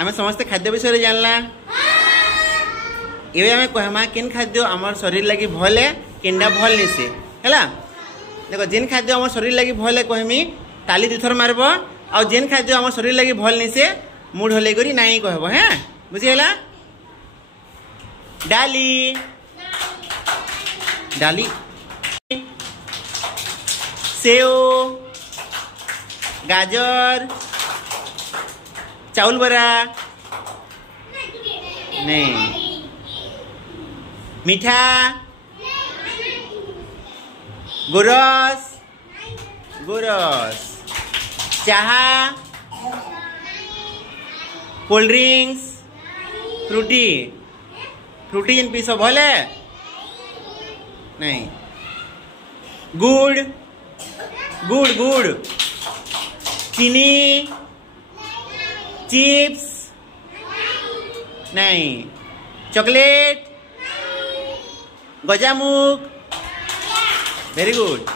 आम समस्ते खाद्य विषय जानला ये आम कहमा किन खाद्य आम शरीर लगी भल है किनटा भल निसे है। देखो जिन खाद्य आम शरीर लगी भल है कहमी ताली दुथर मारब आ जेन खाद्य आम शरीर लगी भल निसे मुड़ हल कर नाई कहब हाँ बुझीगला। डाली डाली सेव गाजर चाउल बरा नहीं मीठा गुरस गुरस चाहा कोल्ड ड्रिंक्स फ्रूटी फ्रूटी जिन पीस भले नहीं गुड़ गुड़ गुड़ चीनी चिप्स नहीं चॉकलेट गजामुख वेरी गुड।